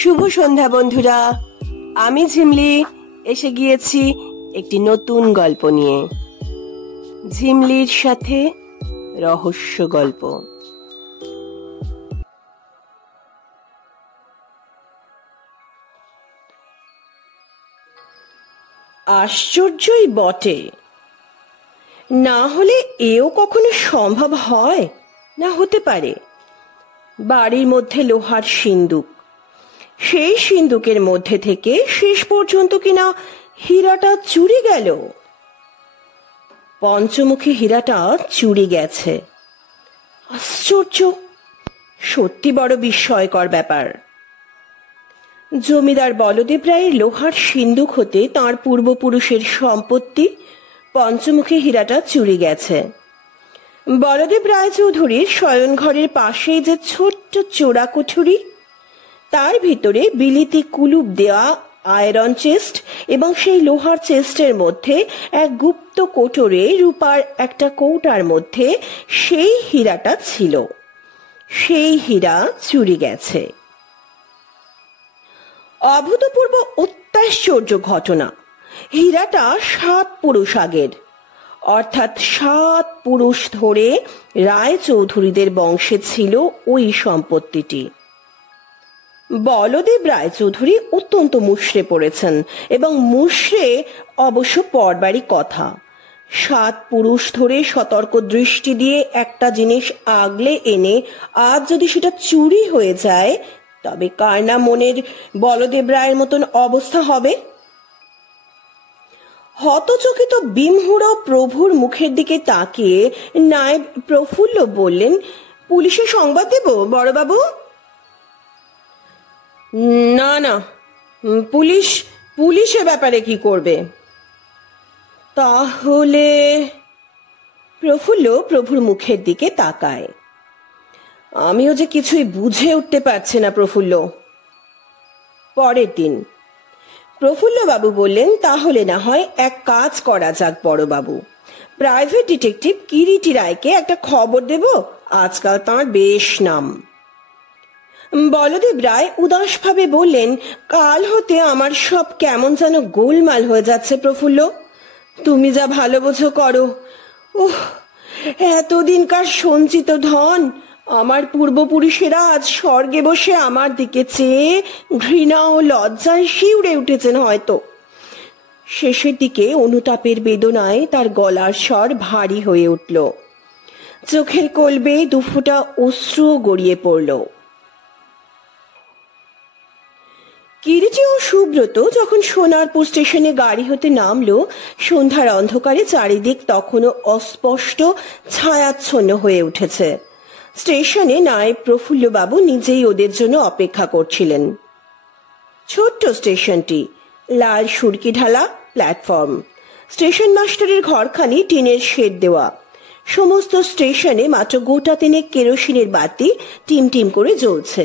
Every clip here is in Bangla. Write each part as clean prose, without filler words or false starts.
শুভ সন্ধ্যা বন্ধুরা, আমি ঝিমলি এসে গিয়েছি একটি নতুন গল্প নিয়ে। ঝিমলির সাথে রহস্য গল্প। আশ্চর্যই বটে, না হলে এও কখনো সম্ভব হয় না হতে পারে। বাড়ির মধ্যে লোহার সিন্দুক, সেই সিন্দুকের মধ্যে থেকে শেষ পর্যন্ত কিনা হীরাটা চুরি গেল। পঞ্চমুখী হীরাটা চুরি গেছে। আশ্চর্য, সত্যি বড় বিস্ময়কর ব্যাপার। জমিদার বলদেব রায়ের লোহার সিন্দুক হতে তাঁর পূর্বপুরুষের সম্পত্তি পঞ্চমুখী হীরাটা চুরি গেছে। বলদেব রায়চৌধুরীর শয়নঘরের পাশেই যে ছোট্ট চোরা কুঠুরি, তার ভিতরে বিলিতি কুলুপ দেওয়া আয়রন চেস্ট এবং সেই লোহার চেস্টের মধ্যে এক গুপ্ত কোটরে রূপার একটা কৌটার মধ্যে সেই হীরাটা ছিল। সেই হীরা চুরি গেছে। অভূতপূর্ব অত্যাশ্চর্য ঘটনা। হীরাটা 7 পুরুষ আগের, অর্থাৎ 7 পুরুষ ধরে রায়চৌধুরীদের বংশে ছিল ওই সম্পত্তিটি। বলদেব রায়চৌধুরী অত্যন্ত মুষড়ে পড়েছেন, এবং মুষড়ে অবশ্য পরবারই কথা। 7 পুরুষ ধরে সতর্ক দৃষ্টি দিয়ে একটা জিনিস আগলে এনে আজ যদি সেটা চুরি হয়ে যায়, তবে কার না মনের বলদেব রায়ের মতন অবস্থা হবে। হতচকিত বিমহুড় প্রভুর মুখের দিকে তাকিয়ে নায়েব প্রফুল্ল বললেন, পুলিশে সংবাদ দেব বড়বাবু? না না, পুলিশে ব্যাপারে কি করবে? তাহলে? প্রফুল্ল প্রভুর মুখের দিকে তাকায়। আমিও যে কিছুই বুঝে উঠতে পারছি না প্রফুল্ল। পরের দিন প্রফুল্ল বাবু বললেন, তাহলে না হয় এক কাজ করা যাক বড়বাবু, প্রাইভেট ডিটেকটিভ কিরিটি রায়কে একটা খবর দেব, আজকাল তাঁর বেশ নাম। বলদেব রায় উদাস ভাবে বললেন, কাল হতে আমার সব কেমন যেন গোলমাল হয়ে যাচ্ছে প্রফুল্ল, তুমি যা ভালো বোঝো করো। ওহ, এতদিনকার সঞ্চিত ধন, আমার পূর্বপুরুষেরা আজ স্বর্গে বসে আমার দিকে চেয়ে ঘৃণা ও লজ্জায় শিউরে উঠেছেন হয়তো। শেষের দিকে অনুতাপের বেদনায় তার গলার স্বর ভারী হয়ে উঠল। চোখের কলবে দুফোঁটা অশ্রু গড়িয়ে পড়ল। কিরিটি ও সুব্রত যখন সোনারপুর স্টেশনে গাড়ি হতে নামলো, সন্ধ্যার অন্ধকারে চারিদিক তখনও অস্পষ্ট ছায়াচ্ছন্ন হয়ে উঠেছে। স্টেশনে নায়েব প্রফুল্ল বাবু নিজেই ওদের জন্য অপেক্ষা করছিলেন। ছোট্ট স্টেশনটি, লাল সুরকি ঢালা প্ল্যাটফর্ম, স্টেশন মাস্টারের ঘরখানি টিনের শেড দেওয়া। সমস্ত স্টেশনে মাত্র গোটা 3 কেরোসিনের বাতি টিমটিম করে জ্বলছে।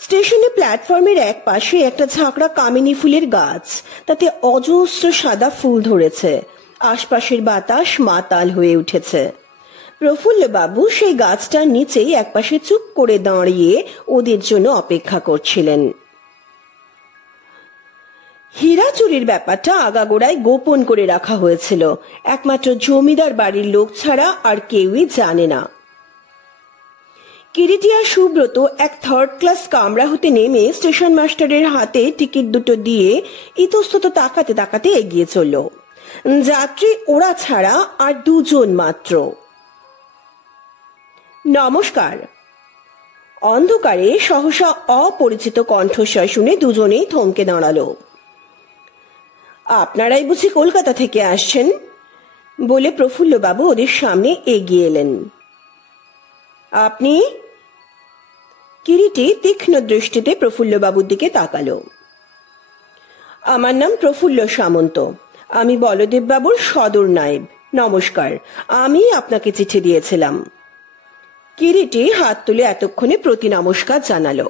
স্টেশনে প্ল্যাটফর্মের এক পাশে একটা ঝাঁকড়া কামিনী ফুলের গাছ, তাতে অজস্র সাদা ফুল ধরেছে। আশপাশের বাতাস মাতাল হয়ে উঠেছে। প্রফুল্ল বাবু সেই গাছটার নিচেই একপাশে চুপ করে দাঁড়িয়ে ওদের জন্য অপেক্ষা করছিলেন। হীরা চুরির ব্যাপারটা আগাগোড়ায় গোপন করে রাখা হয়েছিল, একমাত্র জমিদার বাড়ির লোক ছাড়া আর কেউই জানে না। কিরিটি আর সুব্রত এক 3rd ক্লাস কামরা হতে নেমে স্টেশন মাস্টারের হাতে টিকিট দুটো দিয়ে ইতস্তত তাকাতে তাকাতে এগিয়ে চলল। যাত্রী ওরা ছাড়া আর 2 জন মাত্র। নমস্কার। অন্ধকারে সহসা অপরিচিত কণ্ঠস্বর শুনে দুজনেই থমকে দাঁড়ালো। আপনারাই বুঝি কলকাতা থেকে আসছেন? বলে প্রফুল্ল বাবু ওদের সামনে এগিয়ে এলেন। আপনি? কিরিটি তীক্ষ্ণ দৃষ্টিতে প্রফুল্ল বাবুর দিকে তাকালো। আমার নাম প্রফুল্ল সামন্ত, আমি বলদেব বাবুর সদর নায়েব। নমস্কার, আমি আপনাকে চিঠি দিয়েছিলাম। কিরিটি হাত তুলে এতক্ষণে প্রতি নমস্কার জানালো।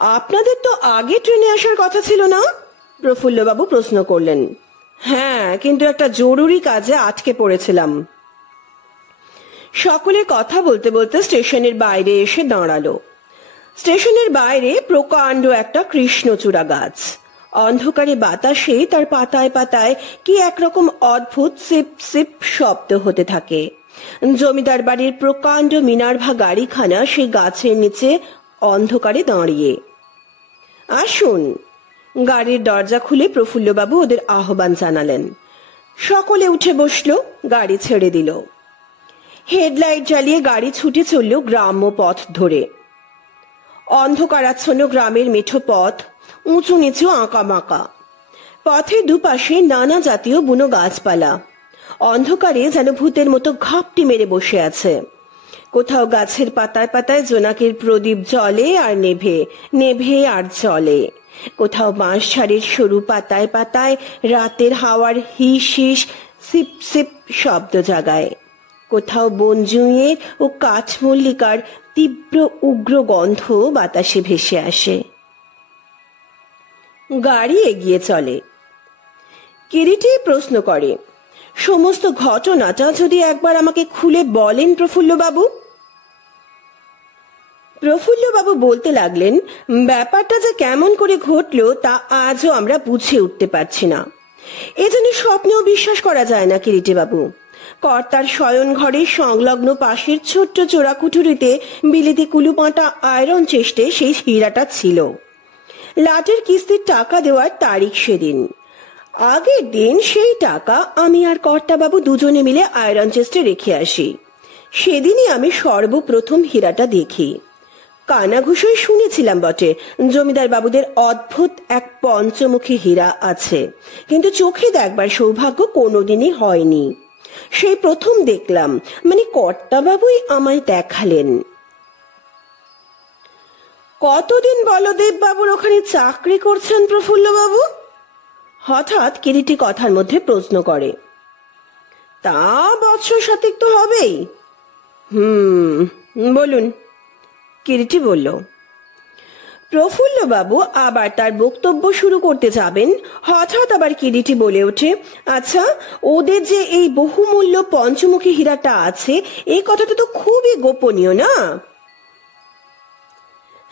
আপনাদের তো আগে ট্রেনে আসার কথা ছিল না? প্রফুল্ল বাবু প্রশ্ন করলেন। হ্যাঁ, কিন্তু একটা জরুরি কাজে আটকে পড়েছিলাম। সকলে কথা বলতে বলতে স্টেশনের বাইরে এসে দাঁড়ালো। স্টেশনের বাইরে প্রকাণ্ড একটা কৃষ্ণচূড়া গাছ। অন্ধকারে বাতাসে তার পাতায় পাতায় কি একরকম অদ্ভুত সিপ সিপ শব্দ হতে থাকে। জমিদার বাড়ির প্রকাণ্ড মিনার্ভা গাড়িখানা সেই গাছের নিচে অন্ধকারে দাঁড়িয়ে। আসুন। গাড়ির দরজা খুলে প্রফুল্লবাবু ওদের আহ্বান জানালেন। সকলে উঠে বসলো, গাড়ি ছেড়ে দিল। হেডলাইট জ্বালিয়ে গাড়ি ছুটে চলল গ্রাম্য পথ ধরে। অন্ধকারাচ্ছন্ন গ্রামের মেঠো পথ, উঁচু নিচু আঁকা বাঁকা। পথের দুপাশে নানা জাতীয় বুনো গাছপালা অন্ধকারে যেন ভূতের মতো ঘাপটি মেরে বসে আছে। কোথাও গাছের পাতায় পাতায় জোনাকের প্রদীপ জ্বলে আর নেভে, নেভে আর জ্বলে। কোথাও বাঁশঝাড়ের সরু পাতায় পাতায় রাতের হাওয়ার হিস হিস সিপ সিপ শব্দ জাগায়। কোথাও বনজুঁইয়ের ও কাঠমল্লিকার তীব্র উগ্র গন্ধ বাতাসে ভেসে আসে। গাড়ি এগিয়ে চলে। কিরিটি প্রশ্ন করে, সমস্ত ঘটনাটা যদি একবার আমাকে খুলে বলেন প্রফুল্লবাবু। প্রফুল্লবাবু বলতে লাগলেন, ব্যাপারটা যে কেমন করে ঘটলো তা আজও আমরা বুঝে উঠতে পারছি না। এজন্য স্বপ্নেও বিশ্বাস করা যায় না কিরিটি বাবু। কর্তার শয়ন ঘরের সংলগ্ন পাশের ছোট্ট চোরা কুঠুরিতে বিলেতি কুলুপাঁটা আয়রন চেস্টে সেই হীরাটা ছিল। লাটের কিস্তির টাকা দেওয়ার তারিখ সেদিন। আগের দিন সেই টাকা আমি আর কর্তাবাবু দুজনে মিলে আয়রন চেস্টে রেখে আসি। সেদিনই আমি সর্বপ্রথম হীরাটা দেখি। কানাঘুষোয় শুনেছিলাম বটে জমিদার বাবুদের অদ্ভুত এক পঞ্চমুখী হীরা আছে, কিন্তু চোখে দেখবার সৌভাগ্য কোনোদিনই হয়নি। সেই প্রথম দেখলাম, মানে কর্তাবাবুই আমায় দেখালেন। কতদিন বলদেব বাবুর ওখানে চাকরি করছেন প্রফুল্লবাবু? হঠাৎ কিরিটি কথার মধ্যে প্রশ্ন করে। তা বছর সাতেক তো হবেই। বলুন, কিরিটি বলল। প্রফুল্লবাবু আবার তার বক্তব্য শুরু করতে যাবেন, হঠাৎ আবার কিরিটি বলে ওঠে, আচ্ছা, ওদের যে এই বহুমূল্য পঞ্চমুখী হীরাটা আছে, এই কথাটা তো খুবই গোপনীয় না?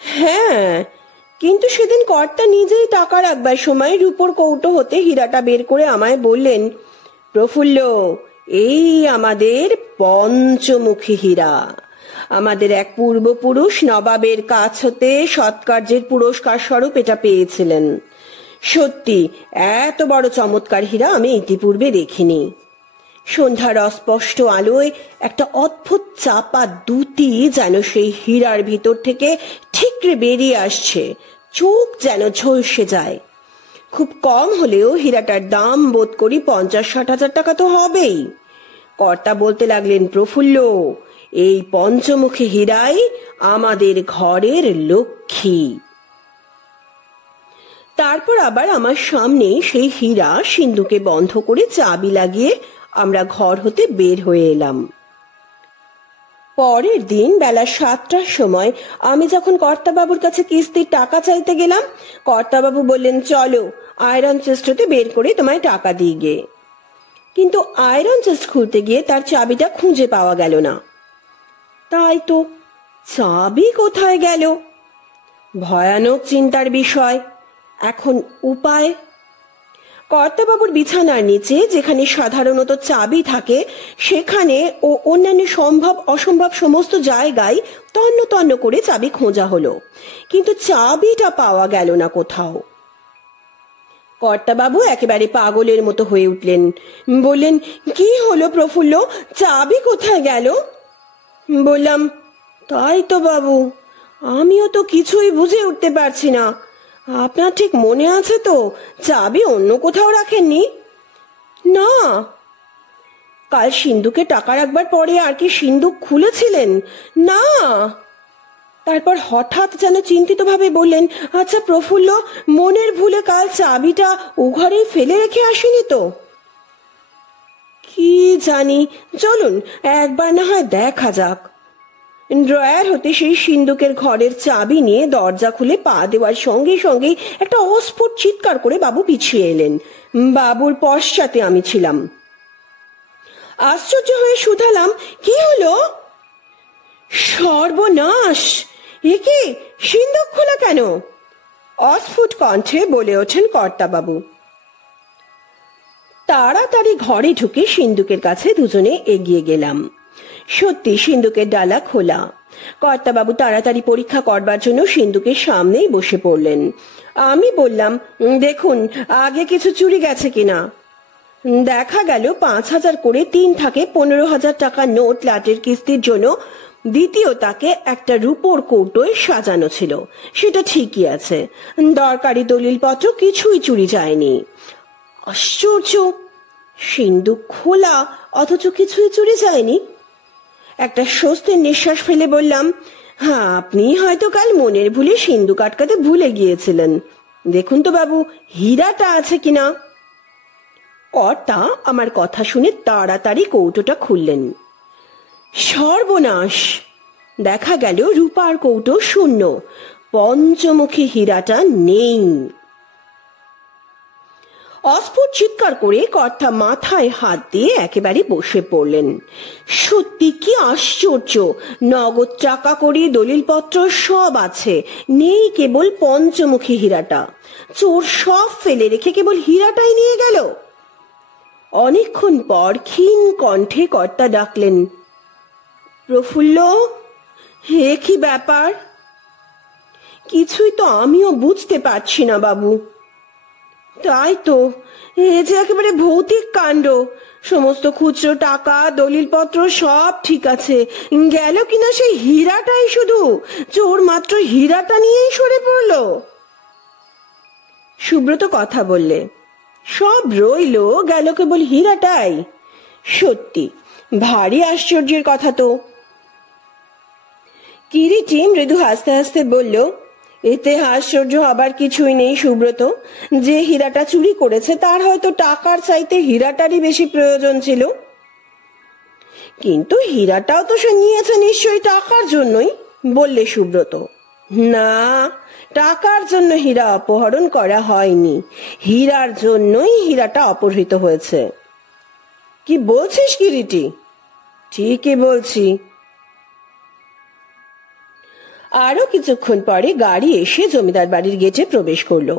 হ্যাঁ, কিন্তু সেদিন কর্তা নিজেই টাকা রাখবার সময় রূপোর কৌটো হতে হীরাটা বের করে আমায় বললেন, প্রফুল্ল, এই আমাদের পঞ্চমুখী হীরা। আমাদের এক পূর্বপুরুষ নবাবের কাছ হতে সৎকার্যের পুরস্কার স্বরূপ এটা পেয়েছিলেন। সত্যি এত বড় চমৎকার হীরা আমি ইতিপূর্বে দেখিনি। সন্ধ্যার অস্পষ্ট আলোয় একটা অদ্ভুত চাপা দ্যুতি যেন সেই হীরার ভিতর থেকে ঠিকরে বেরিয়ে আসছে, চোখ যেন ঝলসে যায়। খুব কম হলেও হীরাটার দাম বোধ করি 50-60 হাজার টাকা তো হবেই। কর্তা বলতে লাগলেন, প্রফুল্ল, এই পঞ্চমুখী হীরাই আমাদের ঘরের লক্ষ্মী। তারপর আবার আমার সামনে সেই হীরা সিন্ধুকে বন্ধ করে চাবি লাগিয়ে আমরা ঘর হতে বের হয়ে এলাম। পরের দিন বেলা 7টার সময় আমি যখন কর্তাবাবুর কাছে কিস্তির টাকা চাইতে গেলাম, কর্তাবাবু বললেন, চলো আয়রন চেস্ট হতে বের করে তোমায় টাকা দিয়ে গে। কিন্তু আয়রন চেস্ট খুলতে গিয়ে তার চাবিটা খুঁজে পাওয়া গেল না। তাই তো, চাবি কোথায় গেল? ভয়ানক চিন্তার বিষয়। এখন উপায়? কর্তাবাবুর বিছানার নিচে যেখানে সাধারণত চাবি থাকে, সেখানে ও অন্যান্য সম্ভব অসম্ভব সমস্ত জায়গায় তন্ন তন্ন করে চাবি খোঁজা হলো, কিন্তু চাবিটা পাওয়া গেল না কোথাও। কর্তাবাবু একেবারে পাগলের মতো হয়ে উঠলেন, বললেন, কি হলো প্রফুল্ল, চাবি কোথায় গেল? বললাম, তাই তো বাবু, আমিও তো কিছুই বুঝে উঠতে পারছি না। আপনার ঠিক মনে আছে তো চাবি অন্য কোথাও রাখেননি? না। কাল সিন্ধুকে টাকা রাখবার পরে আর কি সিন্ধুক খুলেছিলেন? না। তারপর হঠাৎ যেন চিন্তিত ভাবে বললেন, আচ্ছা প্রফুল্ল, মনের ভুলে কাল চাবিটা ও ঘরেই ফেলে রেখে আসেনি তো? কি জানি, চলুন একবার না হয় দেখা যাক। ড্রয়ার হতে সেই সিন্ধুকের ঘরের চাবি নিয়ে দরজা খুলে পা দেওয়ার সঙ্গে সঙ্গেই একটা অস্ফুট চিৎকার করে বাবু পিছিয়ে এলেন। বাবুর পশ্চাতে আমি ছিলাম। আশ্চর্য হয়ে শুধালাম, কি হলো? সর্বনাশ, একে সে কেন? অস্ফুট কণ্ঠে বলে ওঠেন কর্তাবাবু। তাড়াতাড়ি ঘরে ঢুকে সিন্দুকের কাছে দুজনে এগিয়ে গেলাম। সত্যি সিন্দুকের ডালা খোলা। কর্তাবাবু তাড়াতাড়ি পরীক্ষা করবার জন্য সিন্দুকের সামনেই বসে পড়লেন। আমি বললাম, দেখুন আগে কিছু চুরি গেছে কিনা। দেখা গেল 5,000 করে 3 থাকে 15,000 টাকা নোট লাটের কিস্তির জন্য দ্বিতীয় তাকে একটা রূপোর কৌটোয় সাজানো ছিল, সেটা ঠিকই আছে। দরকারি দলিলপত্র কিছুই চুরি যায়নি। আশ্চর্য, সিন্দুক খোলা অথচ কিছুই চুরি যায়নি। একটা স্বস্তির নিঃশ্বাস ফেলে বললাম, হ্যাঁ, আপনি হয়তো কাল মনের ভুলে সিন্দুক আটকাতে ভুলে গিয়েছিলেন। দেখুন তো বাবু, হীরাটা আছে কিনা। কর্তা আমার কথা শুনে তাড়াতাড়ি কৌটোটা খুললেন। সর্বনাশ! দেখা গেল রূপার কৌটো শূন্য, পঞ্চমুখী হীরাটা নেই। অস্ফুট চিৎকার করে কর্তা মাথায় হাত দিয়ে একেবারে বসে পড়লেন। সত্যি কি আশ্চর্য! নগদ টাকা কড়ি দলিলপত্র সব আছে, নেই কেবল পঞ্চমুখী হীরাটা। চোর সব ফেলে রেখে কেবল হীরাটাই নিয়ে গেল। অনেকক্ষণ পর ক্ষীণ কণ্ঠে কর্তা ডাকলেন, প্রফুল্ল, হে কি ব্যাপার? কিছুই তো আমিও বুঝতে পারছি না বাবু। তাই তো, এ যে একেবারে ভৌতিক কাণ্ড। সমস্ত খুচরো টাকা দলিলপত্র সব ঠিক আছে, গেল কিনা সেই হীরাটাই শুধু। চোর মাত্র হীরাটা নিয়েই সরে পড়ল। সুব্রত কথা বললে, সব রইল, গেল কেবল হীরাটাই। সত্যি ভারী আশ্চর্যের কথা তো। কিরিটি মৃদু হাসতে হাসতে বলল, এতে আশ্চর্য হবার কিছুই নেই সুব্রত। যে হীরাটা চুরি করেছে তার হয়তো টাকার চাইতে হীরাটারই বেশি প্রয়োজন ছিল। কিন্তু হীরাটাও তো সে নিয়েছে নিশ্চয়ই টাকার জন্যই, বললে সুব্রত। না, টাকার জন্য হীরা অপহরণ করা হয়নি, হীরার জন্যই হীরাটা অপহৃত হয়েছে। কি বলছিস কিরিটি? ঠিকই বলছি। আরো কিছুক্ষণ পরে গাড়ি এসে জমিদার বাড়ির গেটে প্রবেশ করলো।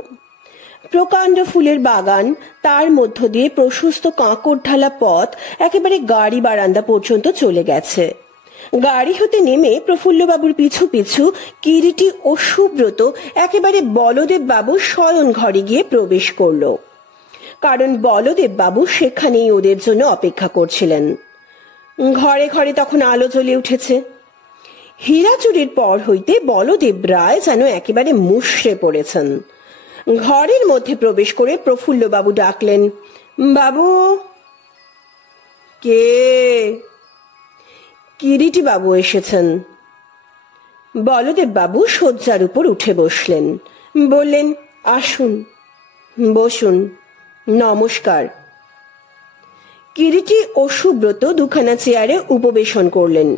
প্রকাণ্ড ফুলের বাগান, তার মধ্য দিয়ে প্রশস্ত কাঁকড় ঢালা পথ একেবারে গাড়ি বারান্দা পর্যন্ত চলে গেছে। গাড়ি হতে নেমে প্রফুল্লবাবুর পিছু পিছু কিরিটি ও সুব্রত একেবারে বলদেব বাবু শয়ন ঘরে গিয়ে প্রবেশ করলো। কারণ বলদেব বাবু সেখানেই ওদের জন্য অপেক্ষা করছিলেন। ঘরে ঘরে তখন আলো জ্বলে উঠেছে। হীরা চুরির পর হইতে বলদেব রায় যেন একেবারে মুষড়ে পড়েছেন। ঘরের মধ্যে প্রবেশ করে প্রফুল্লবাবু ডাকলেন, বাবু। কে? কিরিটি বাবু এসেছেন। বলদেব বাবু শয্যার উপর উঠে বসলেন। বললেন, আসুন, বসুন, নমস্কার। কিরিটি ও সুব্রত দুখানা চেয়ারে উপবেশন করলেন।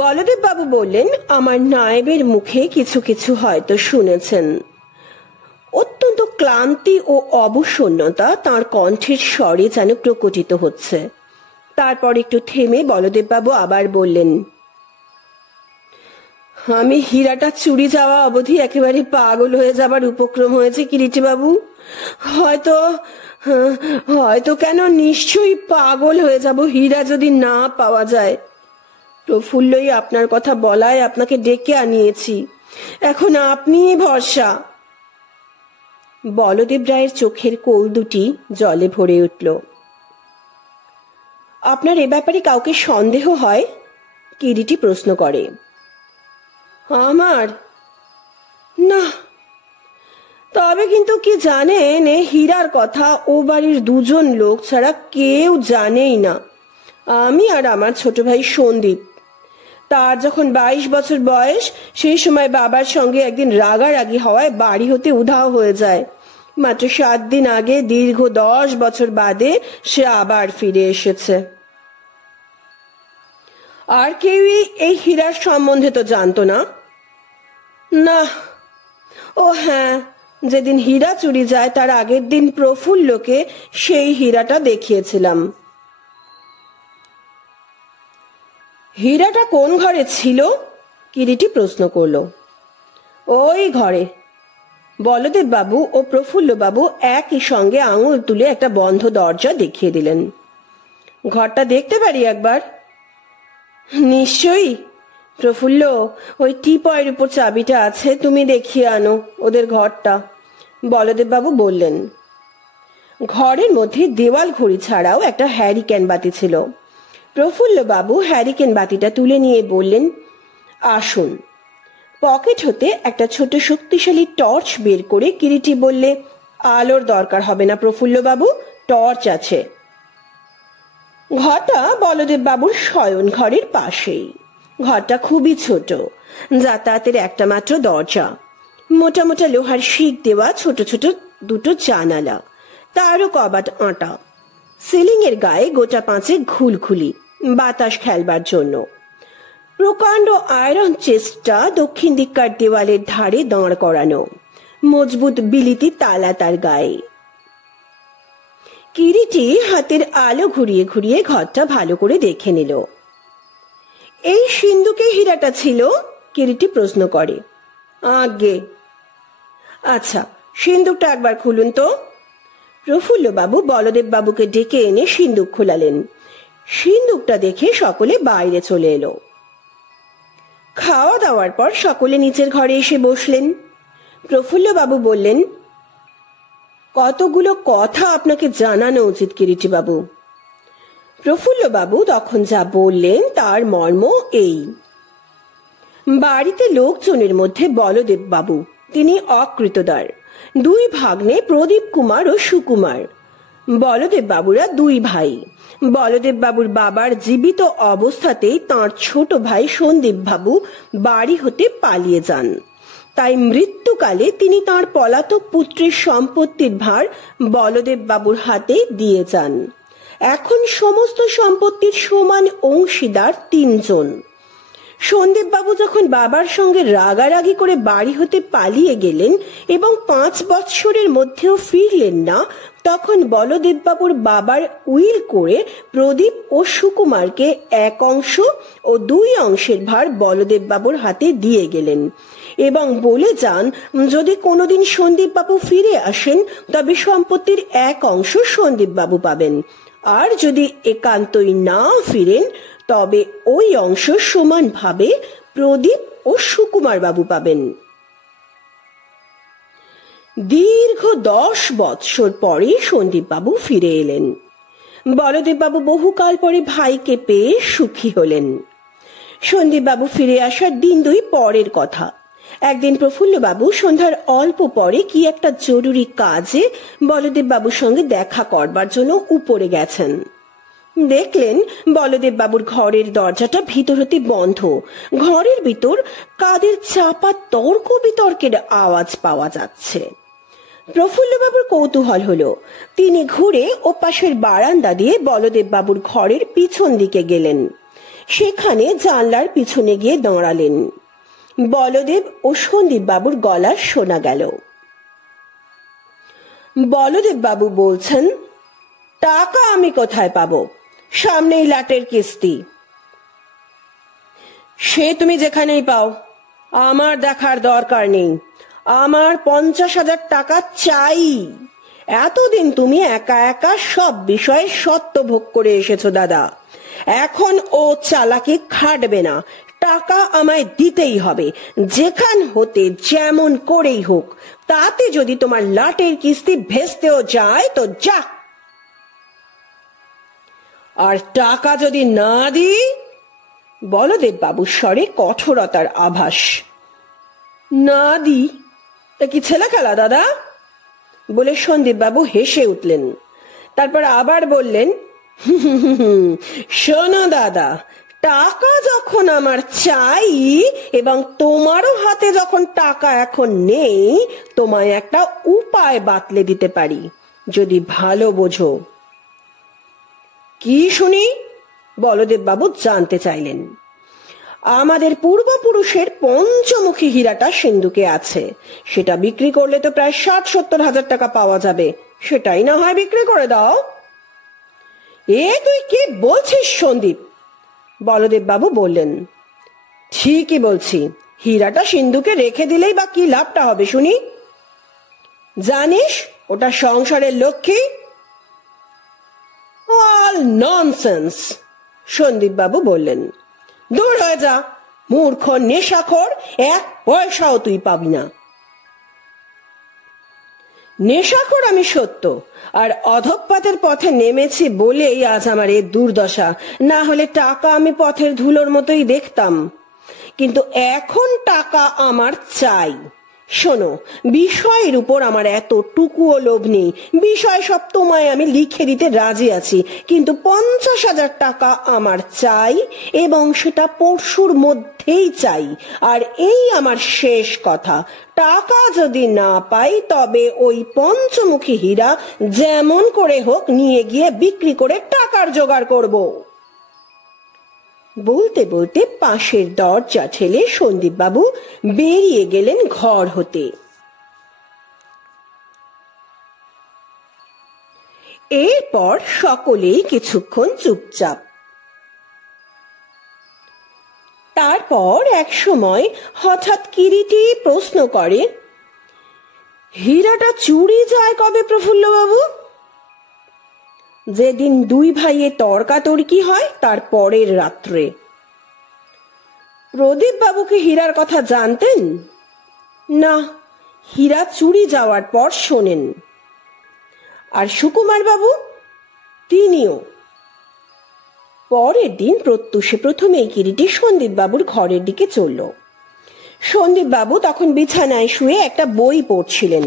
বলদেব বাবু বললেন, আমার নায়েবের মুখে কিছু কিছু হয়তো শুনেছেন। অত্যন্ত ক্লান্তি ও অবসন্নতা তাঁর কণ্ঠের স্বরে যেন প্রকটিত হচ্ছে। তারপর একটু থেমে বলদেব বাবু আবার বললেন, আমি হীরাটা চুরি যাওয়া অবধি একেবারে পাগল হয়ে যাবার উপক্রম হয়েছে কিরিটি বাবু। হয়তো কেন, নিশ্চয়ই পাগল হয়ে যাব হীরা যদি না পাওয়া যায়। প্রফুল্লই আপনার কথা বলায় আপনাকে ডেকে আনিয়েছি, এখন আপনিই ভরসা। বলদেব রায়ের চোখের কোল দুটি জলে ভরে উঠল। আপনার এ ব্যাপারে কাউকে সন্দেহ হয়? কিরিটি প্রশ্ন করে। আমার? না, তবে কিন্তু কি জানেন, এ হীরার কথা ও বাড়ির দুজন লোক ছাড়া কেউ জানেই না। আমি আর আমার ছোট ভাই সন্দীপ। তার যখন 22 বছর বয়স, সেই সময় বাবার সঙ্গে একদিন রাগারাগি হওয়ায় বাড়ি হতে উধাও হয়ে যায়। মাত্র 7 দিন আগে, দীর্ঘ 10 বছর বাদে সে আবার ফিরে এসেছে। আর কেউই এই হীরার সম্বন্ধে তো জানতো না। না, ও হ্যাঁ, যেদিন হীরা চুরি যায় তার আগের দিন প্রফুল্লকে সেই হীরাটা দেখিয়েছিলাম। হীরাটা কোন ঘরে ছিল? কিরিটি প্রশ্ন করল। ওই ঘরে। বলদেব বাবু ও প্রফুল্ল বাবু একই সঙ্গে আঙুল তুলে একটা বন্ধ দরজা দেখিয়ে দিলেন। ঘরটা দেখতে পারি একবার? নিশ্চয়ই। প্রফুল্ল, ওই টিপয়ের উপর চাবিটা আছে, তুমি দেখিয়ে আনো ওদের ঘরটা, বলদেব বাবু বললেন। ঘরের মধ্যে দেওয়াল ঘড়ি ছাড়াও একটা হ্যারিকেন বাতি ছিল। প্রফুল্ল বাবু হ্যারিকেন বাতিটা তুলে নিয়ে বললেন, আসুন। পকেট হতে একটা ছোট শক্তিশালী টর্চ বের করে কিরিটি বললে, আলোর দরকার হবে না প্রফুল্ল বাবু, টর্চ আছে। ঘরটা বলদেব বাবুর শয়ন ঘরের পাশেই। ঘরটা খুবই ছোট, যাতায়াতের একটা মাত্র দরজা, মোটা মোটা লোহার শিক দেওয়া ছোট ছোট দুটো জানালা, তারও কবাট আঁটা। সিলিং এর গায়ে গোটা পাঁচে ঘুলঘুলি, বাতাস খেলবার জন্য। প্রকাণ্ড আয়রন চেস্টটা দক্ষিণ দিককার দেওয়ালের ধারে দাঁড় করানো, মজবুত বিলিতি তালা তার গায়ে। কিরিটি হাতের আলো ঘুরিয়ে ঘুরিয়ে ঘরটা ভালো করে দেখে নিল। এই সিন্ধুকে হীরাটা ছিল? কিরিটি প্রশ্ন করে। আজ্ঞে। আচ্ছা, সিন্ধুকটা একবার খুলুন তো। প্রফুল্ল বাবু বলদেব বাবুকে ডেকে এনে সিন্ধুক খোলালেন। সিন্ধুকটা দেখে সকলে বাইরে চলে এলো। খাওয়া দাওয়ার পর সকলে নিচের ঘরে এসে বসলেন। প্রফুল্ল বাবু বললেন, কতগুলো কথা আপনাকে জানানো উচিত কিরিটি বাবু। প্রফুল্ল বাবু তখন যা বললেন তার মর্ম এই। বাড়িতে লোকজনের মধ্যে বলদেব বাবু, তিনি অকৃতদার। দুই ভাগ্নে প্রদীপ কুমার ও সুকুমার। বলদেব বাবুরা দুই ভাই। বলদেব বাবুর বাবার জীবিত অবস্থাতেই তাঁর ছোট ভাই সন্দীপ বাবু বাড়ি হতে পালিয়ে যান। তাই মৃত্যুকালে তিনি তাঁর পলাতক পুত্রের সম্পত্তির ভার বলদেব বাবুর হাতে দিয়ে যান। এখন সমস্ত সম্পত্তির সমান অংশীদার তিনজন। সন্দীপ বাবু যখন বাবার সঙ্গে রাগারাগি করে বাড়ি হতে পালিয়ে গেলেন এবং 5 বৎসরের মধ্যেও ফিরলেন না, তখন বলদেব বাবুর বাবার উইল করে প্রদীপ ও সুকুমারকে 1 অংশ ও 2 অংশের ভার বলদেব বাবুর হাতে দিয়ে গেলেন এবং বলে যান, যদি কোনোদিন সন্দীপ বাবু ফিরে আসেন তবে সম্পত্তির 1 অংশ সন্দীপ বাবু পাবেন, আর যদি একান্তই না ফিরেন তবে ওই অংশ সমানভাবে প্রদীপ ও সুকুমার বাবু পাবেন। দীর্ঘ 10 বৎসর পরে সন্দীপ বাবু ফিরে এলেন। বলদেব বাবু বহুকাল পরে ভাইকে পেয়ে সুখী হলেন। সন্দীপ বাবু ফিরে আসার দিন 2 পরের কথা। একদিন প্রফুল্ল বাবু সন্ধ্যার অল্প পরে কি একটা জরুরি কাজে বলদেব বাবুর সঙ্গে দেখা করবার জন্য উপরে গেছেন। দেখলেন বলদেব বাবুর ঘরের দরজাটা ভিতর হতে বন্ধ। ঘরের ভিতর কাদের চাপা তর্ক বিতর্কের আওয়াজ পাওয়া যাচ্ছে। প্রফুল্ল বাবুর কৌতূহল হলো। তিনি ঘুরে ও পাশের বারান্দা দিয়ে বলদেব বাবুর ঘরের পিছন দিকে গেলেন। সেখানে জানলার পিছনে গিয়ে দাঁড়ালেন। বলদেব ও সন্দীপ বাবুর গলা শোনা গেল। বলদেব বাবু বলছেন, টাকা আমি কোথায় পাবো? সামনেই লাটের কিস্তি। সে তুমি যেখানেই পাও, আমার দেখার দরকার নেই। আমার 50,000 টাকা চাই। এতদিন তুমি একা একা সব বিষয়ে সত্য ভোগ করে এসেছো দাদা। এখন ও চালাকি খাটবে না। টাকা আমায় দিতেই হবে, যেখান হতে যেমন করেই হোক। তাতে যদি তোমার লাটের কিস্তি ভেস্তেও যায় তো যা। আর টাকা যদি না দিই? বলদেব বাবুর স্বরে কঠোরতার আভাস। না দি তা কি ছেলে খেলা দাদা? বলে সন্দীপ বাবু হেসে উঠলেন। তারপর আবার বললেন, শোনো দাদা, টাকা যখন আমার চাই এবং তোমারও হাতে যখন টাকা এখন নেই, তোমায় একটা উপায় বাতলে দিতে পারি, যদি ভালো বোঝো। কি শুনি? বলদেব বাবু জানতে চাইলেন। আমাদের পূর্বপুরুষের পঞ্চমুখী হীরাটা সিন্ধুকে আছে। সেটা বিক্রি করলে তো প্রায় 60-70 হাজার টাকা পাওয়া যাবে। সেটাই না হয় বিক্রি করে দাও। এ তুই কি বলছিস সন্দীপ? বলদেব বাবু বললেন। ঠিকই বলছি, হীরাটা সিন্ধুকে রেখে দিলেই বা কি লাভটা হবে শুনি? জানিস ওটা সংসারের লক্ষ্মী। অল ননসেন্স, সন্দীপ বাবু বললেন। দূর হয়ে যা মূর্খ নেশাখোর, 1 পয়সাও তুই পাবি না। নেশাখোর আমি সত্য, আর অধঃপাতের পথে নেমেছি বলেই আজ আমার এই দুর্দশা। না হলে টাকা আমি পথের ধুলোর মতোই দেখতাম, কিন্তু এখন টাকা আমার চাই। শোনো, বিষয়ের উপর আমার এতটুকুও লোভ নেই। বিষয় সব তোমায় আমি লিখে দিতে রাজি আছি, কিন্তু 50,000 টাকা আমার চাই, এবং সেটা পরশুর মধ্যেই চাই। আর এই আমার শেষ কথা, টাকা যদি না পাই তবে ওই পঞ্চমুখী হীরা যেমন করে হোক নিয়ে গিয়ে বিক্রি করে টাকার জোগাড় করব। বলতে বলতে পাশের দরজা ঠেলে সন্দীপ বাবু বেরিয়ে গেলেন ঘর হতে। এরপর সকলেই কিছুক্ষণ চুপচাপ। তারপর এক সময় হঠাৎ কিরিটি প্রশ্ন করে, হীরাটা চুরি যায় কবে প্রফুল্ল বাবু? যেদিন 2 ভাইয়ে তর্কাতর্কি হয় তার পরের রাত্রে। প্রদীপ বাবুকে হীরার কথা জানতেন না, হীরা চুরি যাওয়ার পর শোনেন। আর সুকুমার বাবু, তিনিও। পরের দিন প্রত্যুষে প্রথমেই কিরিটি সন্দীপ বাবুর ঘরের দিকে চলল। সন্দীপ বাবু তখন বিছানায় শুয়ে একটা বই পড়ছিলেন।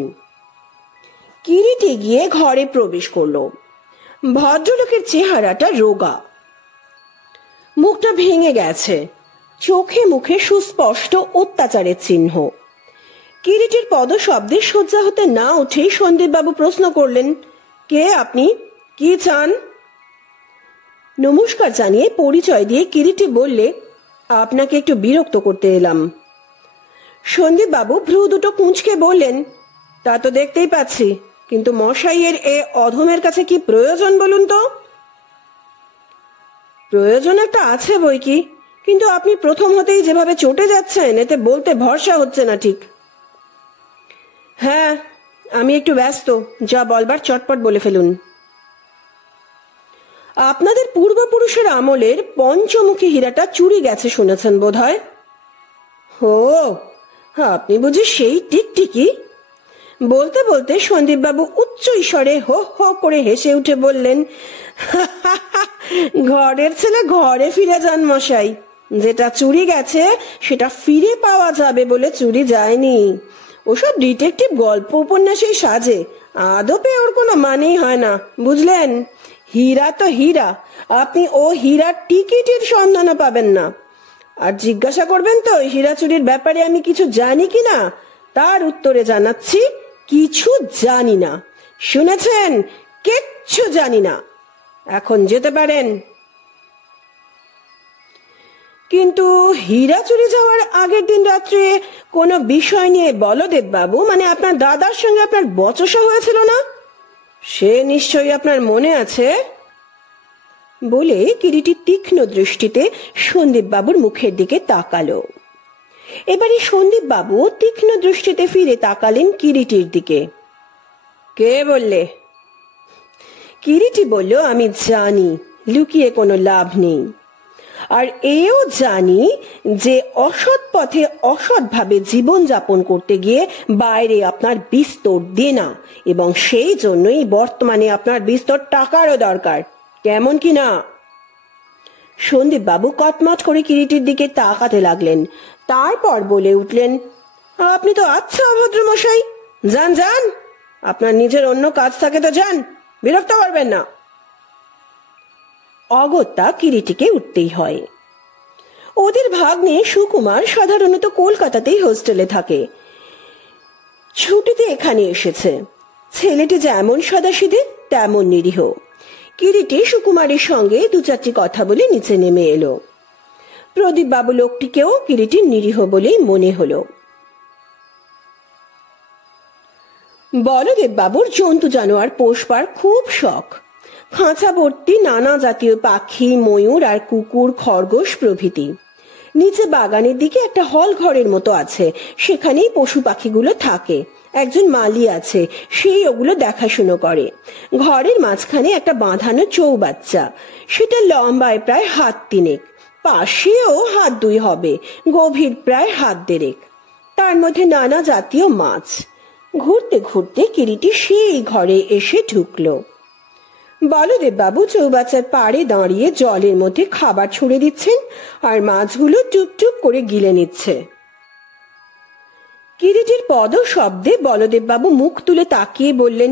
কিরিটি গিয়ে ঘরে প্রবেশ করলো। ভদ্রলোকের চেহারাটা রোগা, মুখটা ভেঙে গেছে, চোখে মুখে সুস্পষ্ট অত্যাচারের চিহ্ন। কিরিটির পদশব্দে সহ্য হতে না উঠেই সন্দীপ বাবু প্রশ্ন করলেন, কে আপনি, কি চান? নমস্কার জানিয়ে পরিচয় দিয়ে কিরিটি বললে, আপনাকে একটু বিরক্ত করতে এলাম। সন্দীপ বাবু ভ্রু দুটো কুঁচকে বললেন, তা তো দেখতেই পাচ্ছি, কিন্তু মশাইয়ের এ অধমের কাছে কি প্রয়োজন বলুন তো? প্রয়োজন একটা আছে বই কি, কিন্তু আপনি প্রথম হতেই যেভাবে চটে যাচ্ছেন এতে বলতে ভরসা হচ্ছে না ঠিক। হ্যাঁ, আমি একটু ব্যস্ত, যা বলবার চটপট বলে ফেলুন। আপনাদের পূর্বপুরুষের আমলের পঞ্চমুখী হীরাটা চুরি গেছে শুনেছেন বোধহয়। ও, আপনি বুঝি সেই টিকটিকি? বলতে বলতে সন্দীপ বাবু উচ্চ স্বরে হো হো করে হেসে উঠে বললেন, ঘরের ছেলে ঘরে ফিরে যান মশাই। যেটা চুরি গেছে সেটা ফিরে পাওয়া যাবে বলে চুরি যায়নি। ওসব ডিটেকটিভ গল্প উপন্যাসেই সাজে, আদপে ওর কোনো মানেই হয় না, বুঝলেন? হীরা তো হীরা, আপনি ও হীরার টিকিটের সন্ধানও পাবেন না। আর জিজ্ঞাসা করবেন তো হীরা চুরির ব্যাপারে আমি কিছু জানি কিনা, তার উত্তরে জানাচ্ছি, কিছু জানি না। শুনেছেন, কিচ্ছু জানি না। এখন যেতে পারেন। কিন্তু হীরা চুরি যাওয়ার আগের দিন রাত্রে কোনো বিষয় নিয়ে বলদেব বাবু, মানে আপনার দাদার সঙ্গে আপনার বচসা হয়েছিল না? সে নিশ্চয়ই আপনার মনে আছে। বলে কিরিটি তীক্ষ্ণ দৃষ্টিতে সন্দীপ বাবুর মুখের দিকে তাকালো। এবারে সন্দীপ বাবু তীক্ষ্ণ দৃষ্টিতে ফিরে তাকালেন কিরিটির দিকে। কে বললে? কিরিটি বলল, আমি জানি, লুকিয়ে কোনো লাভ নেই। আর এও জানি যে অসৎ পথে অসৎভাবে জীবন যাপন করতে গিয়ে বাইরে আপনার বিস্তর দেনা, এবং সেই জন্যই বর্তমানে আপনার বিস্তর টাকারও দরকার, কেমন কি না? সন্দীপ বাবু কটমট করে কিরিটির দিকে তাকাতে লাগলেন। তারপর বলে উঠলেন, আপনি তো আচ্ছা অভদ্র মশাই, যান যান, আপনার নিজের অন্য কাজ থাকে তো যান, বিরক্ত করবেন না। অগত্যা কিরিটিকে উঠতেই হয়। ওদের ভাগ্নে সুকুমার সাধারণত কলকাতাতেই হোস্টেলে থাকে, ছুটিতে এখানে এসেছে। ছেলেটি যেমন সাদাসিধে তেমন নিরীহ। কিরিটি সুকুমারের সঙ্গে 2-4টি কথা বলে নিচে নেমে এলো। প্রদীপ বাবু লোকটিকেও কিরিটি নিরীহ বলেই মনে হলো। বলদেব বাবুর জন্তু জানোয়ার পোষবার খুব শখ। খাঁচা ভর্তি নানা জাতীয় পাখি, ময়ূর আর কুকুর, খরগোশ প্রভৃতি। নিচে বাগানের দিকে একটা হল ঘরের মতো আছে, সেখানেই পশু পাখিগুলো থাকে। একজন মালি আছে, সেই ওগুলো দেখাশুনো করে। ঘরের মাঝখানে একটা বাঁধানো চৌবাচ্চা, সেটা লম্বায় প্রায় হাত 3, পাশেও হাত 2 হবে, গভীর প্রায় হাত 1.5। তার মধ্যে নানা জাতীয় মাছ। ঘুরতে ঘুরতে কিরিটি সেই ঘরে এসে ঢুকলো। বলদেব বাবু চৌবাচ্চার পাড়ে দাঁড়িয়ে জলের মধ্যে খাবার ছুঁড়ে দিচ্ছেন, আর মাছগুলো টুপটুপ করে গিলে নিচ্ছে। কিরিটির পদ শব্দে বলদেব বাবু মুখ তুলে তাকিয়ে বললেন,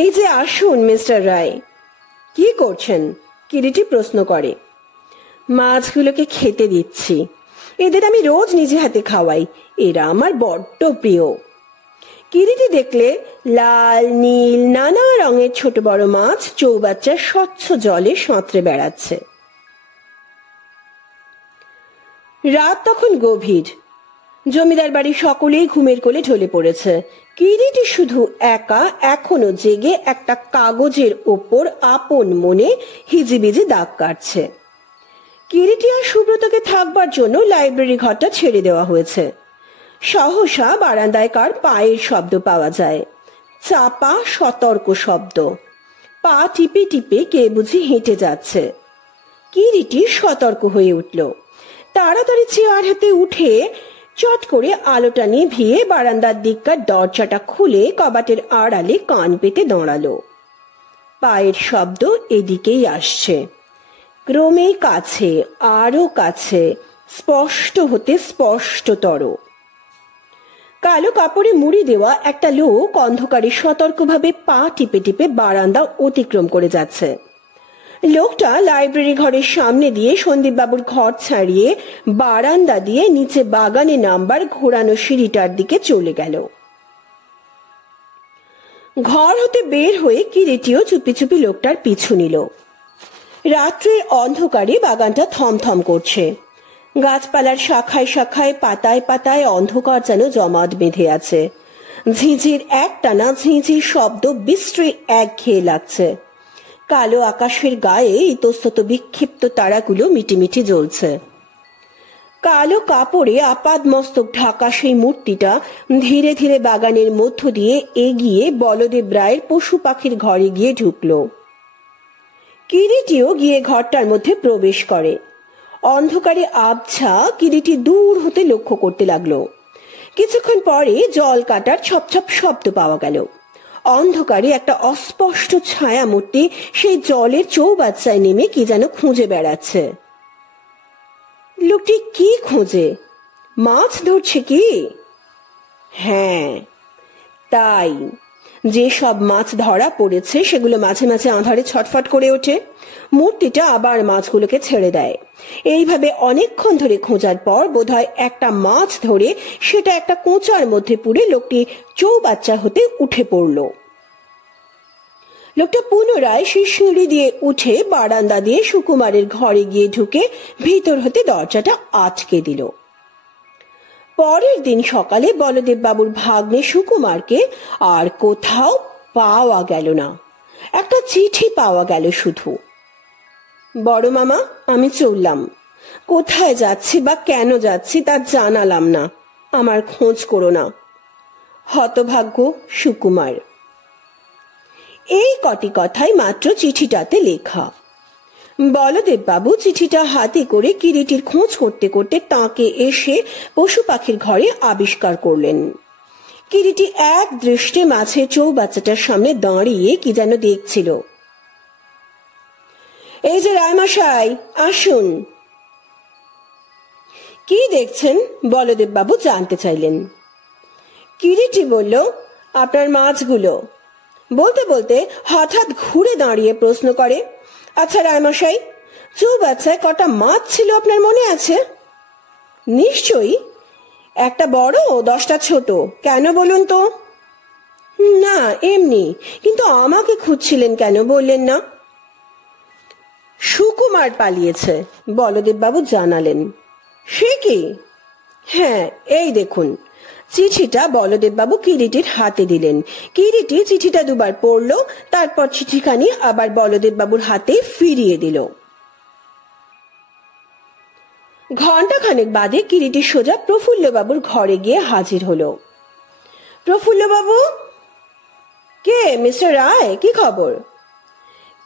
এই যে আসুন মিস্টার রায়। কি করছেন? কিরিটি প্রশ্ন করে। মাছগুলোকে খেতে দিচ্ছি, এদের আমি রোজ নিজে হাতে খাওয়াই, এরা আমার বড্ড প্রিয়। কিরিটি দেখলে লাল নীল নানা রঙের ছোট বড় মাছ চৌবাচ্চার স্বচ্ছ জলে সাঁতরে বেড়াচ্ছে। রাত তখন গভীর। জমিদার বাড়ির সকলেই ঘুমের কোলে ঢলে পড়েছে। কিরিটি শুধু একা এখনো জেগে একটা কাগজের ওপর আপন মনে হিজিবিজি দাগ কাটছে। কিরিটি আর সুব্রতকে থাকবার জন্য লাইব্রেরি ঘরটা ছেড়ে দেওয়া হয়েছে। সহসা বারান্দায় কার পায়ের শব্দ পাওয়া যায়, চাপা সতর্ক শব্দ। পা টিপে টিপে কে বুঝি হেঁটে যাচ্ছে। কিরিটি সতর্ক হয়ে উঠল। তাড়াতাড়ি চেয়ার হাতে উঠে চট করে আলোটা নিভিয়ে বারান্দার দিককার দরজাটা খুলে কবাটের আড়ালে কান পেতে দাঁড়ালো। পায়ের শব্দ এদিকেই আসছে, ক্রমে কাছে, আরো কাছে, স্পষ্ট হতে স্পষ্টতর। কালো কাপড়ে মুড়ি দেওয়া একটা লোক অন্ধকারে সতর্কভাবে পা টিপে টিপে বারান্দা অতিক্রম করে যাচ্ছে। লোকটা লাইব্রেরি ঘরের সামনে দিয়ে সন্দীপ বাবুর ঘর ছাড়িয়ে বারান্দা দিয়ে নিচে বাগানে নামবার ঘোরানো সিঁড়িটার দিকে চলে গেল। ঘর হতে বের হয়ে কিরিটিও চুপি চুপি লোকটার পিছু নিল। রাত্রের অন্ধকারে বাগানটা থমথম করছে। গাছপালার শাখায় শাখায় পাতায় পাতায় অন্ধকার যেন জমাট বেঁধে আছে। ঝিঁঝির একটানা ঝিঁঝির শব্দ বিশ্রী একঘেয়ে লাগছে। কালো আকাশের গায়ে ইতস্তত বিক্ষিপ্ত তারাগুলো মিটিমিটি জ্বলছে। কালো কাপড়ে আপাদ মস্তক ঢাকা সেই মূর্তিটা ধীরে ধীরে বাগানের মধ্য দিয়ে এগিয়ে বলদেব রায়ের পশু পাখির ঘরে গিয়ে ঢুকলো। কিরিটিও গিয়ে ঘরটার মধ্যে প্রবেশ করে। অন্ধকারে আবছা কিরিটি দূর হতে লক্ষ্য করতে লাগলো। কিছুক্ষণ পরে জল কাটার ছপছপ শব্দ পাওয়া গেল। অন্ধকারে একটা অস্পষ্ট ছায়া মূর্তি সেই জলের চৌবাচ্চায় নেমে কি যেন খুঁজে বেড়াচ্ছে। লোকটি কি খোঁজে? মাছ ধরছে কি? হ্যাঁ, তাই। যে সব মাছ ধরা পড়েছে সেগুলো মাঝে মাঝে আঁধারে ছটফট করে ওঠে। মূর্তিটা আবার মাছগুলোকে ছেড়ে দেয়। এইভাবে অনেকক্ষণ ধরে খোঁজার পর বোধহয় একটা মাছ ধরে সেটা একটা কোঁচার মধ্যে পুরে লোকটি চৌবাচ্চা হতে উঠে পড়ল। লোকটা পুনরায় সেই সিঁড়ি দিয়ে উঠে বারান্দা দিয়ে সুকুমারের ঘরে গিয়ে ঢুকে ভিতর হতে দরজাটা আটকে দিল। পরের দিন সকালে বলদেব বাবুর ভাগ্নে সুকুমারকে আর কোথাও পাওয়া গেল না। একটা চিঠি পাওয়া গেল শুধু। বড় মামা, আমি চললাম। কোথায় যাচ্ছি বা কেন যাচ্ছি তা জানালাম না, আমার খোঁজ করো না। হতভাগ্য সুকুমার। এই কটি কথাই মাত্র চিঠিটাতে লেখা। বলদেব বাবু চিঠিটা হাতে করে কিরিটির খোঁজ করতে করতে তাকে এসে পশু পাখির ঘরে আবিষ্কার করলেন। কিরিটি এক দৃষ্টে মাছের চৌবাচ্চাটার সামনে দাঁড়িয়ে কি যেন দেখছিল। এই যে রায়মশাই, আসুন। কি দেখছেন? বলদেব বাবু জানতে চাইলেন। কিরিটি বলল, আপনার মাছগুলো। বলতে বলতে হঠাৎ ঘুরে দাঁড়িয়ে প্রশ্ন করে, আচ্ছা রায়মশাই, চৌবাচ্চায় কটা মাছ ছিল আপনার মনে আছে? নিশ্চয়ই। একটা বড়, 10টা ছোট। কেন বলুন তো? না, এমনি। কিন্তু আমাকে খুঁজছিলেন কেন বললেন না? সুকুমার পালিয়েছে, বলদেব বাবু জানালেন। সে কি? হ্যাঁ, এই দেখুন। চিঠিটা বলদেব বাবু কিরিটির হাতে দিলেন। কিরিটি চিঠিটা দুবার পড়ল, তারপর চিঠিখানি আবার বলদেব বাবুর হাতে ফিরিয়ে দিল। ঘন্টা খানেক বাদে কিরিটি সোজা প্রফুল্লবাবুর ঘরে গিয়ে হাজির হলো। প্রফুল্লবাবু? কে? মিস্টার রায়, কি খবর?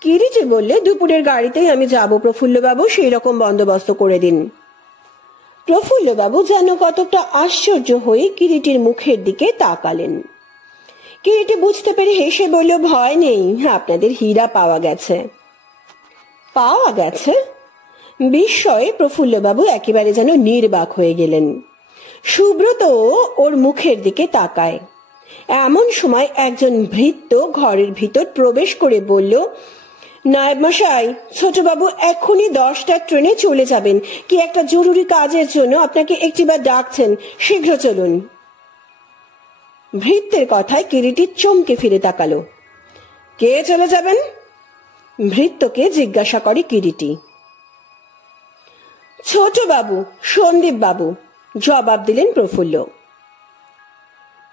কিরিটি বললে, দুপুরের গাড়িতেই আমি যাব প্রফুল্লবাবু, সেই রকম বন্দোবস্ত করে দিন। প্রফুল্লবাবু যেন কতটা আশ্চর্য হয়ে কিরিটির মুখের দিকে তাকালেন। কিরিটি বুঝতে পেরে হেসে বলল, ভয় নেই, আপনাদের হীরা পাওয়া গেছে। পাওয়া গেছে? বিস্ময়ে প্রফুল্লবাবু একেবারে যেন নির্বাক হয়ে গেলেন। সুব্রত ওর মুখের দিকে তাকায়। এমন সময় একজন ভৃত্য ঘরের ভিতর প্রবেশ করে বলল, নায়েব মশাই, ছোটবাবু এক্ষুনি 10টার ট্রেনে চলে যাবেন, কি একটা জরুরি কাজের জন্য আপনাকে একটিবার ডাকছেন, শীঘ্র চলুন। ভৃত্যের কথায় কিরিটি চমকে ফিরে তাকালো। কে চলে যাবেন? ভৃত্যকে জিজ্ঞাসা করে কিরিটি। ছোটবাবু, সন্দীপ বাবু, জবাব দিলেন প্রফুল্ল।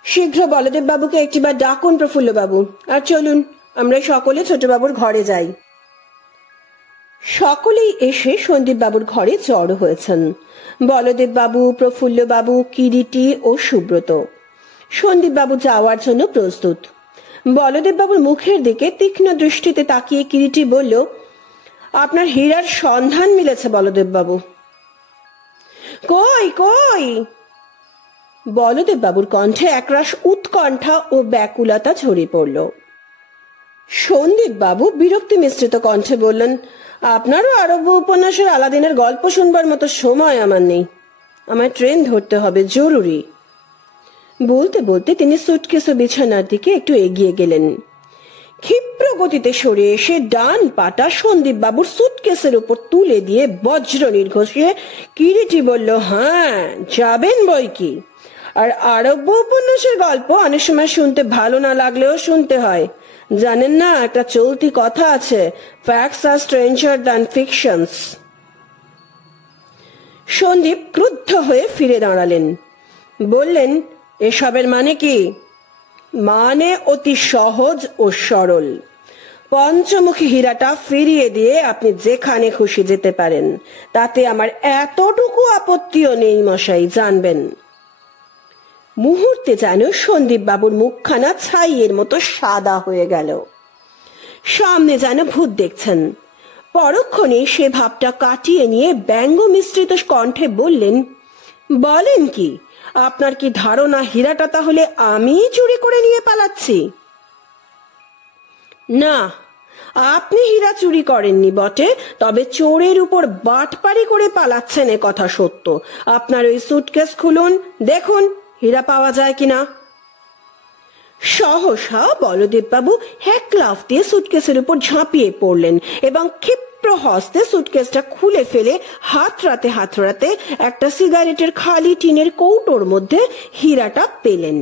শীঘ্র বলদেব বাবুকে একটিবার ডাকুন প্রফুল্ল বাবু, আর চলুন আমরা সকলে ছোটবাবুর ঘরে যাই। সকলেই এসে সন্দীপ বাবুর ঘরে জড়ো হয়েছেন। বলদেব বাবু, প্রফুল্ল বাবু, কিরিটি ও সুব্রত। সন্দীপ বাবু যাওয়ার জন্য প্রস্তুত। বলদেব বাবুর মুখের দিকে তীক্ষ্ণ দৃষ্টিতে তাকিয়ে কিরিটি বলল, আপনার হীরার সন্ধান মিলেছে বলদেব বাবু। কই কই? বলদেব বাবুর কণ্ঠে একরাশ উৎকণ্ঠা ও ব্যাকুলতা ঝরে পড়ল। সন্দীপ বাবু বিরক্তি মিশ্রিত কণ্ঠে বললেন, আপনারও আরব্য উপন্যাসের আলাদিনের গল্প শুনবার মতো সময় আমার নেই, আমার ট্রেন ধরতে হবে, জরুরি। বলতে বলতে তিনি সুটকেস ও বিছানার দিকে একটু এগিয়ে গেলেন। ক্ষিপ্র গতিতে সরে এসে ডান পাটা সন্দীপ বাবুর সুটকেসের উপর তুলে দিয়ে বজ্র নির্ঘোষে কিরিটি বলল, হ্যাঁ যাবেন বই কি, আর আরব্য উপন্যাসের গল্প অনেক সময় শুনতে ভালো না লাগলেও শুনতে হয়, জানেন না, একটা চলতি কথা আছে, ফ্যাক্টস আর স্ট্রেঞ্জার দ্যান ফিকশনস। সন্দীপ ক্রুদ্ধ হয়ে ফিরে দাঁড়ালেন, বললেন, এসবের মানে কি? মানে অতি সহজ ও সরল। পঞ্চমুখী হীরাটা ফিরিয়ে দিয়ে আপনি যেখানে খুশি যেতে পারেন, তাতে আমার এতটুকু আপত্তিও নেই মশাই, জানবেন। মুহূর্তে যেন সন্দীপ বাবুর মুখখানা ছাইয়ের মতো সাদা হয়ে গেল। সামনে যেন ভূত দেখছেন। পরক্ষণে সে ভাবটা কাটিয়ে নিয়ে ব্যঙ্গ মিশ্রিত কণ্ঠে বললেন, বলেন কি, আপনার কি ধারণা হীরাটা তাহলে আমি চুরি করে নিয়ে পালাচ্ছি? না, আপনি হীরা চুরি করেননি বটে, তবে চোরের উপর বাটপারি করে পালাচ্ছেন এ কথা সত্য। আপনার ওই সুটকেস খুলুন, দেখুন হীরা পাওয়া যায় কিনা। সহসা বলদেব বাবু এক লাফ দিয়ে সুটকেসের উপর ঝাঁপিয়ে পড়লেন এবং ক্ষিপ্র হস্তে সুটকেসটা খুলে ফেলে হাতড়াতে একটা সিগারেটের খালি টিনের কৌটোর মধ্যে হীরাটা পেলেন।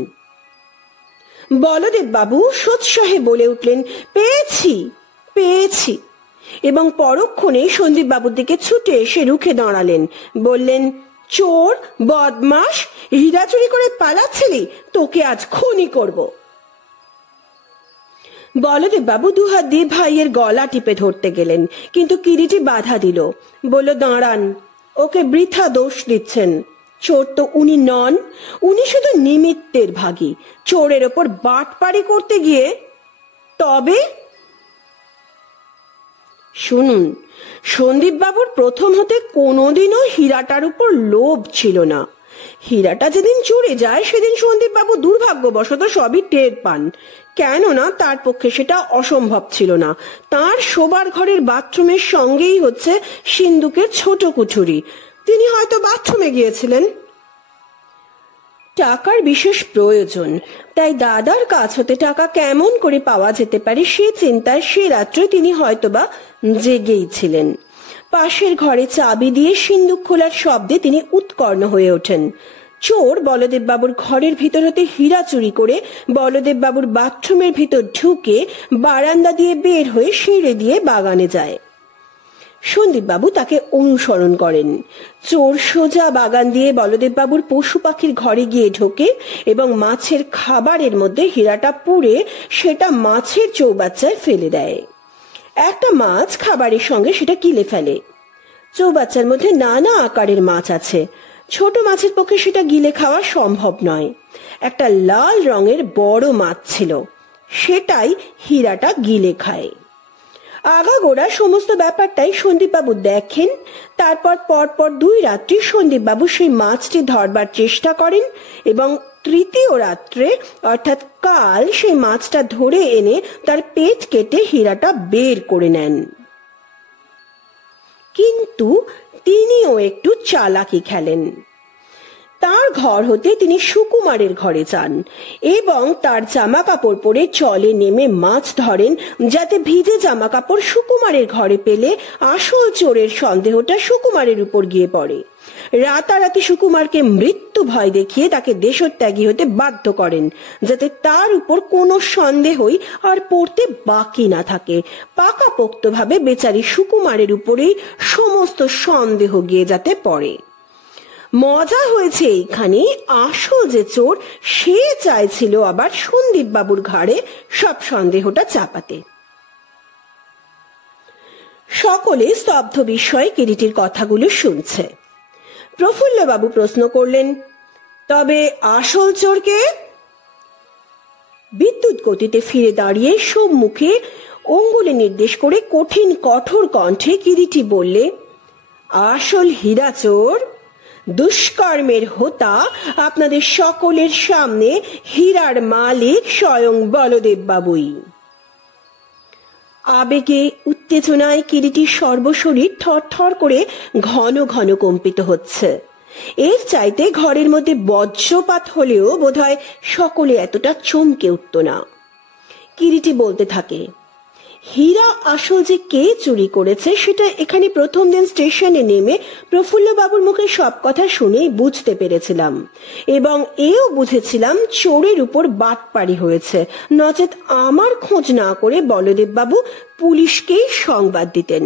বলদেব বাবু সোৎসাহে বলে উঠলেন, পেয়েছি পেয়েছি, এবং পরক্ষণে সন্দীপ বাবুর দিকে ছুটে এসে রুখে দাঁড়ালেন। বললেন, চোর, বদমাস, হীরা চুরি করে পালাচ্ছিলি, তোকে আজ খুনি করব। বলদেব বাবু দুহাত দিয়ে ভাইয়ের গলা টিপে ধরতে গেলেন, কিন্তু কিরিটি বাধা দিল, বলল, দাঁড়ান, ওকে বৃথা দোষ দিচ্ছেন। চোর তো উনি নন, উনি শুধু নিমিত্তের ভাগী। চোরের ওপর বাটপারি করতে গিয়ে তবে শুনুন, সন্দীপ বাবুর প্রথম হতে কোনোদিনও হীরাটার উপর লোভ ছিল না। হীরাটা যেদিন চুরি যায় সেদিন সন্দীপ বাবু দুর্ভাগ্যবশত সবই টের পান, কেননা তার পক্ষে সেটা অসম্ভব ছিল না। তার শোবার ঘরের বাথরুমের সঙ্গেই হচ্ছে সিন্দুকের ছোট কুঠুরি, তিনি হয়তো বাথরুমে গিয়েছিলেন। টাকার বিশেষ প্রয়োজন, তাই দাদার কাছ হতে টাকা কেমন করে পাওয়া যেতে পারে সে চিন্তায় সে রাত্রে তিনি হয়তোবা জেগেই ছিলেন। পাশের ঘরে চাবি দিয়ে সিন্দুক খোলার শব্দে তিনি উৎকর্ণ হয়ে ওঠেন। চোর বলদেব বাবুর ঘরের ভিতর হতে হীরা চুরি করে বলদেব বাবুর বাথরুমের ভিতর ঢুকে বারান্দা দিয়ে বের হয়ে সিঁড়ি দিয়ে বাগানে যায়। সন্দীপ বাবু তাকে অনুসরণ করেন। চোর সোজা বাগান দিয়ে বলদেব বাবুর পশু পাখির ঘরে গিয়ে ঢোকে এবং মাছের খাবারের মধ্যে হীরাটা পুড়ে সেটা মাছের চৌবাচ্চায় ফেলে দেয়। একটা মাছ খাবারের সঙ্গে সেটা গিলে ফেলে। চৌবাচ্চার মধ্যে নানা আকারের মাছ আছে। ছোট মাছের পক্ষে সেটা গিলে খাওয়া সম্ভব নয়। একটা লাল রঙের বড় মাছ ছিল, সেটাই হীরাটা গিলে খায়। আগাগোড়া সমস্ত ব্যাপারটাই সন্দীপবাবু দেখেন। তারপর পরপর 2 রাত্রি সন্দীপবাবু সেই মাছটি ধরবার চেষ্টা করেন এবং তৃতীয় রাত্রে অর্থাৎ কাল সেই মাছটা ধরে এনে তার পেট কেটে হীরাটা বের করে নেন। কিন্তু তিনিও একটু চালাকি খেলেন। তার ঘর হতে তিনি সুকুমারের ঘরে যান এবং তার জামা কাপড় পরে চলে নেমে মাছ ধরেন, যাতে ভিজে জামা কাপড় সুকুমারের ঘরে পেলে আসল চোরের সন্দেহটা সুকুমারের উপর গিয়ে পড়ে। রাতারাতি সুকুমারকে মৃত্যু ভয় দেখিয়ে তাকে দেশত্যাগী হতে বাধ্য করেন, যাতে তার উপর কোনো সন্দেহই আর পড়তে বাকি না থাকে। পাকাপোক্তভাবে বেচারি সুকুমারের উপরেই সমস্ত সন্দেহ গিয়ে যাতে পড়ে। মজা হয়েছে এইখানে, আসল যে চোর সে চাইছিল আবার সন্দীপ বাবুর ঘাড়ে সব সন্দেহটা চাপাতে। সকলে স্তব্ধ বিস্ময়ে কিরিটির কথাগুলো শুনছে। প্রফুল্ল বাবু প্রশ্ন করলেন, তবে আসল চোরকে? বিদ্যুৎ গতিতে ফিরে দাঁড়িয়ে সম্মুখে অঙ্গুলে নির্দেশ করে কঠিন কঠোর কণ্ঠে কিরিটি বললে, আসল হীরা চোর, দুষ্কর্মের হোতা, আপনাদের সকলের সামনে হীরার মালিক স্বয়ং বলদেব বাবুই। আবেগে উত্তেজনায় কিরিটির সর্বশরীর থরথর করে ঘন ঘন কম্পিত হচ্ছে। এর চাইতে ঘরের মধ্যে বজ্রপাত হলেও বোধহয় সকলে এতটা চমকে উঠত না। কিরিটি বলতে থাকে, হীরা আসল যে কে চুরি করেছে সেটা এখানে প্রথম দিন স্টেশনে নেমে প্রফুল্ল বাবুর মুখে সব কথা শুনেই বুঝতে পেরেছিলাম এবং এও বুঝেছিলাম চোরের উপর বাটপাড়ি হয়েছে, নচেত আমার খোঁজ না করে বলদেব বাবু পুলিশকেই সংবাদ দিতেন।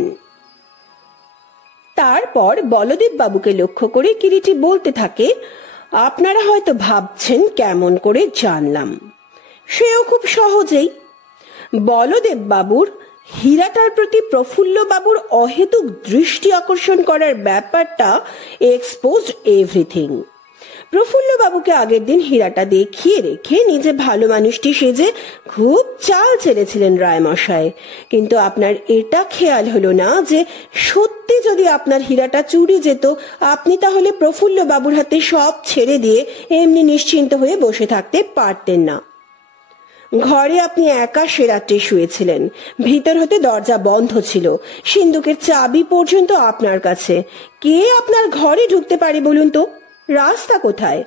তারপর বলদেব বাবুকে লক্ষ্য করে কিরিটি বলতে থাকে, আপনারা হয়তো ভাবছেন কেমন করে জানলাম। সেও খুব সহজেই। বলদেব বাবুর হীরাটার প্রতি প্রফুল্ল বাবুর অহেতুক দৃষ্টি আকর্ষণ করার ব্যাপারটা এক্সপোজড এভরিথিং। প্রফুল্ল বাবুকে আগের দিন হীরাটা দেখিয়ে রেখে নিজে ভালো মানুষটি সেজে খুব চাল ছেড়েছিলেন রায়মশাই, কিন্তু আপনার এটা খেয়াল হলো না যে সত্যি যদি আপনার হীরাটা চুরি যেত, আপনি তাহলে প্রফুল্ল বাবুর হাতে সব ছেড়ে দিয়ে এমনি নিশ্চিন্ত হয়ে বসে থাকতে পারতেন না। ঘরে আপনি একা সে রাত্রে শুয়েছিলেন, ভিতর হতে দরজা বন্ধ ছিল, সিন্দুকের চাবি পর্যন্ত আপনার কাছে। কে আপনার ঘরে ঢুকতে পারে বলুন তো? রাস্তা কোথায়?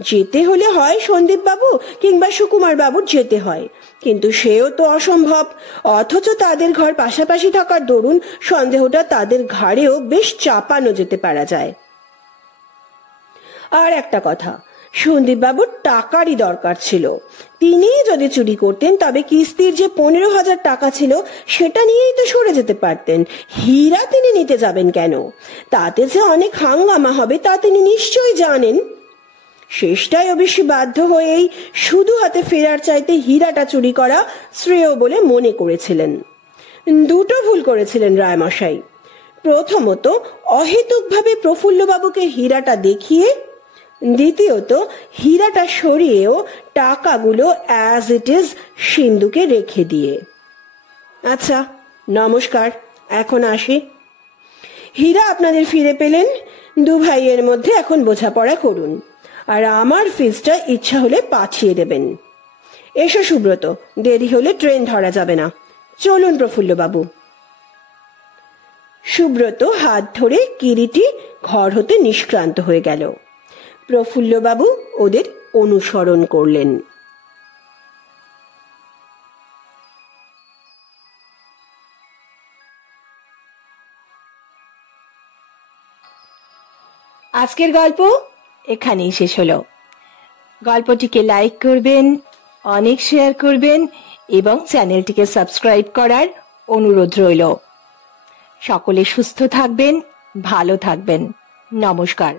যেতে হলে হয় সন্দীপ বাবু কিংবা সুকুমার বাবুর যেতে হয়, কিন্তু সেও তো অসম্ভব। অথচ তাদের ঘর পাশাপাশি থাকার দরুন সন্দেহটা তাদের ঘাড়েও বেশ চাপানো যেতে পারা যায়। আর একটা কথা, সন্দীপ বাবুর টাকারই দরকার ছিল। তিনি যদি চুরি করতেন তবে কিস্তির যে 15,000 টাকা ছিল সেটা নিয়েই তো সরে যেতে পারতেন। হীরা তিনি নিতে যাবেন কেন? তাতে যে অনেক হাঙ্গামা হবে তা তিনি নিশ্চয়ই জানেন। শেষটায় অবশ্যই বাধ্য হয়েই শুধু হাতে ফেরার চাইতে হীরাটা চুরি করা শ্রেয় বলে মনে করেছিলেন। দুটো ভুল করেছিলেন রায়মশাই। প্রথমত, অহেতুকভাবে প্রফুল্লবাবুকে হীরাটা দেখিয়ে, দ্বিতীয়ত হীরাটা সরিয়েও টাকাগুলো অ্যাজ ইট ইজ সিন্ধুকে রেখে দিয়ে। আচ্ছা, নমস্কার, এখন আসি। হীরা আপনাদের ফিরে পেলেন, 2 ভাইয়ের মধ্যে এখন বোঝাপড়া করুন, আর আমার ফিজটা ইচ্ছা হলে পাঠিয়ে দেবেন। এসো সুব্রত, দেরি হলে ট্রেন ধরা যাবে না। চলুন প্রফুল্লবাবু। সুব্রত হাত ধরে কিরিটি ঘর হতে নিষ্ক্রান্ত হয়ে গেল। প্রফুল্লবাবু ওদের অনুসরণ করলেন। আজকের গল্প এখানেই শেষ হলো। গল্পটিকে লাইক করবেন, অনেক শেয়ার করবেন এবং চ্যানেলটিকে সাবস্ক্রাইব করার অনুরোধ রইল। সকলে সুস্থ থাকবেন, ভালো থাকবেন। নমস্কার।